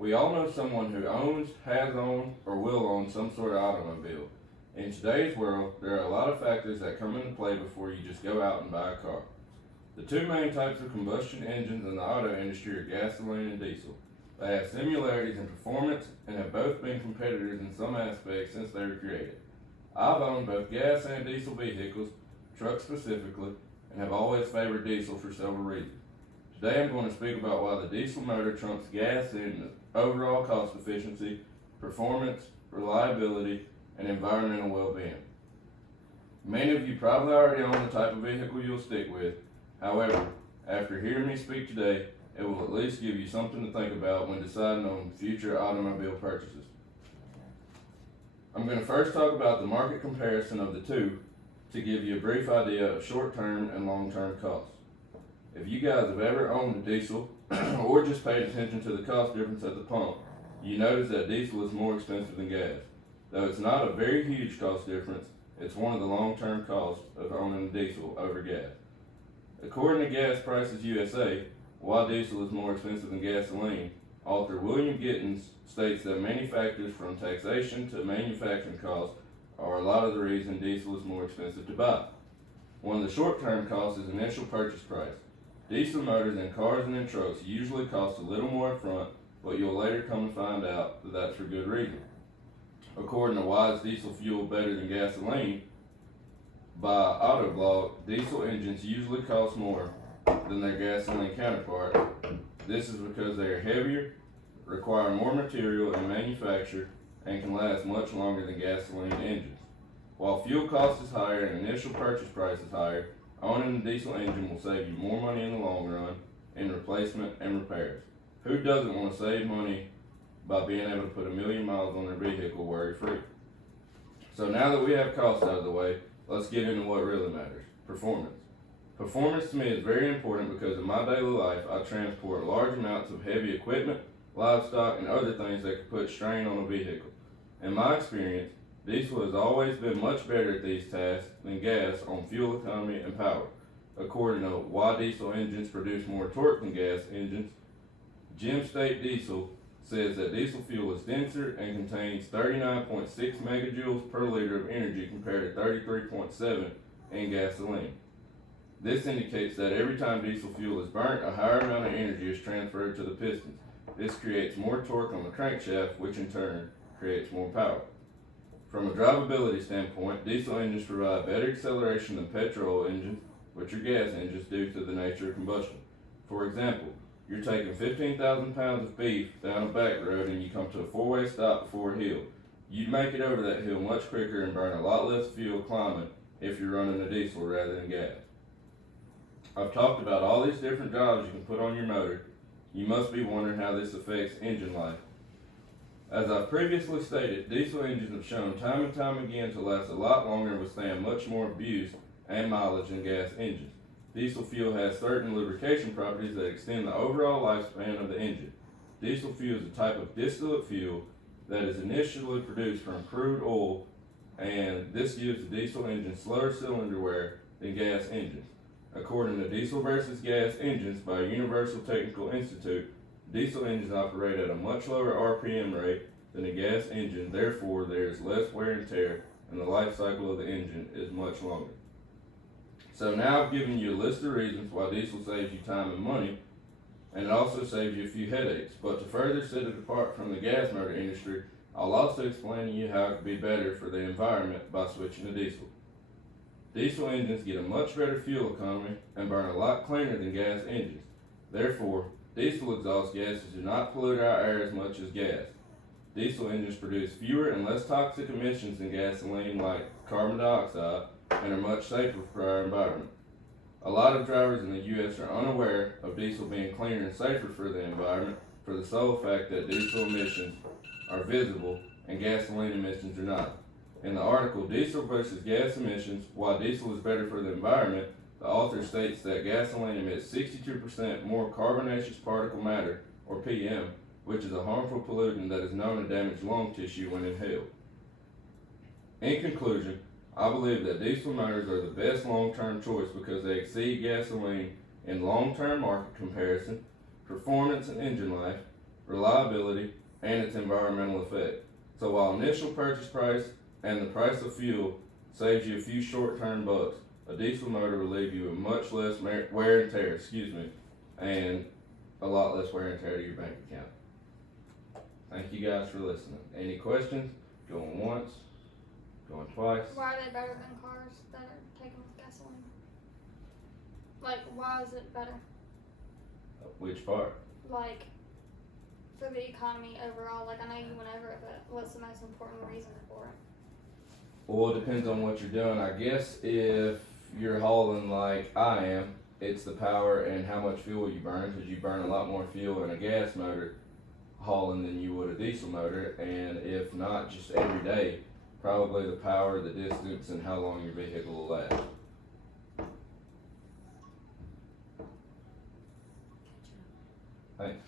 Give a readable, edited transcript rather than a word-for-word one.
We all know someone who owns, has owned, or will own some sort of automobile. In today's world, there are a lot of factors that come into play before you just go out and buy a car. The two main types of combustion engines in the auto industry are gasoline and diesel. They have similarities in performance and have both been competitors in some aspects since they were created. I've owned both gas and diesel vehicles, trucks specifically, and have always favored diesel for several reasons. Today I'm going to speak about why the diesel motor trumps gas in overall cost efficiency, performance, reliability, and environmental well-being. Many of you probably already own the type of vehicle you'll stick with. However, after hearing me speak today, it will at least give you something to think about when deciding on future automobile purchases. I'm going to first talk about the market comparison of the two to give you a brief idea of short-term and long-term costs. If you guys have ever owned a diesel or just paid attention to the cost difference at the pump, you notice that diesel is more expensive than gas. Though it's not a very huge cost difference, it's one of the long-term costs of owning a diesel over gas. According to Gas Prices USA, why diesel is more expensive than gasoline, author William Gittins states that many factors from taxation to manufacturing costs are a lot of the reason diesel is more expensive to buy. One of the short-term costs is initial purchase price. Diesel motors in cars and in trucks usually cost a little more up front, but you'll later come to find out that that's for good reason. According to Why is Diesel Fuel Better Than Gasoline, by Autoblog, diesel engines usually cost more than their gasoline counterparts. This is because they are heavier, require more material in manufacture, and can last much longer than gasoline engines. While fuel cost is higher and initial purchase price is higher, owning a diesel engine will save you more money in the long run in replacement and repairs. Who doesn't want to save money by being able to put 1,000,000 miles on their vehicle worry-free? So now that we have costs out of the way, let's get into what really matters, performance. Performance to me is very important because in my daily life I transport large amounts of heavy equipment, livestock, and other things that could put strain on a vehicle. In my experience, diesel has always been much better at these tasks than gas on fuel economy and power. According to why diesel engines produce more torque than gas engines, Gem State Diesel says that diesel fuel is denser and contains 39.6 megajoules per liter of energy compared to 33.7 in gasoline. This indicates that every time diesel fuel is burnt, a higher amount of energy is transferred to the pistons. This creates more torque on the crankshaft, which in turn creates more power. From a drivability standpoint, diesel engines provide better acceleration than petrol engines, which are gas engines due to the nature of combustion. For example, you're taking 15,000 pounds of beef down a back road and you come to a four-way stop before a hill. You'd make it over that hill much quicker and burn a lot less fuel climbing if you're running a diesel rather than gas. I've talked about all these different jobs you can put on your motor. You must be wondering how this affects engine life. As I've previously stated, diesel engines have shown time and time again to last a lot longer and withstand much more abuse and mileage than gas engines. Diesel fuel has certain lubrication properties that extend the overall lifespan of the engine. Diesel fuel is a type of distillate fuel that is initially produced from crude oil, and this gives the diesel engine slower cylinder wear than gas engines. According to Diesel versus Gas Engines by Universal Technical Institute, diesel engines operate at a much lower RPM rate than a gas engine, therefore there is less wear and tear and the life cycle of the engine is much longer. So now I've given you a list of reasons why diesel saves you time and money, and it also saves you a few headaches. But to further set it apart from the gas motor industry, I'll also explain to you how it could be better for the environment by switching to diesel. Diesel engines get a much better fuel economy and burn a lot cleaner than gas engines. Therefore, diesel exhaust gases do not pollute our air as much as gas. Diesel engines produce fewer and less toxic emissions than gasoline, like carbon dioxide, and are much safer for our environment. A lot of drivers in the U.S. are unaware of diesel being cleaner and safer for the environment for the sole fact that diesel emissions are visible and gasoline emissions are not. In the article, Diesel versus Gas Emissions, Why Diesel is Better for the Environment, the author states that gasoline emits 62% more carbonaceous particle matter, or PM, which is a harmful pollutant that is known to damage lung tissue when inhaled. In conclusion, I believe that diesel motors are the best long-term choice because they exceed gasoline in long-term market comparison, performance and engine life, reliability, and its environmental effect. So while initial purchase price and the price of fuel saves you a few short-term bucks, a diesel motor will leave you with much less wear and tear, and a lot less wear and tear to your bank account. Thank you guys for listening. Any questions? Going once, going twice. Why are they better than cars that are taken with gasoline? Like, why is it better? Which part? Like, for the economy overall, like I know you went over it, but what's the most important reason for it? Well, it depends on what you're doing. I guess if you're hauling like I am, it's the power and how much fuel you burn, because you burn a lot more fuel in a gas motor hauling than you would a diesel motor. And if not just every day, probably the power, the distance, and how long your vehicle will last. Thanks.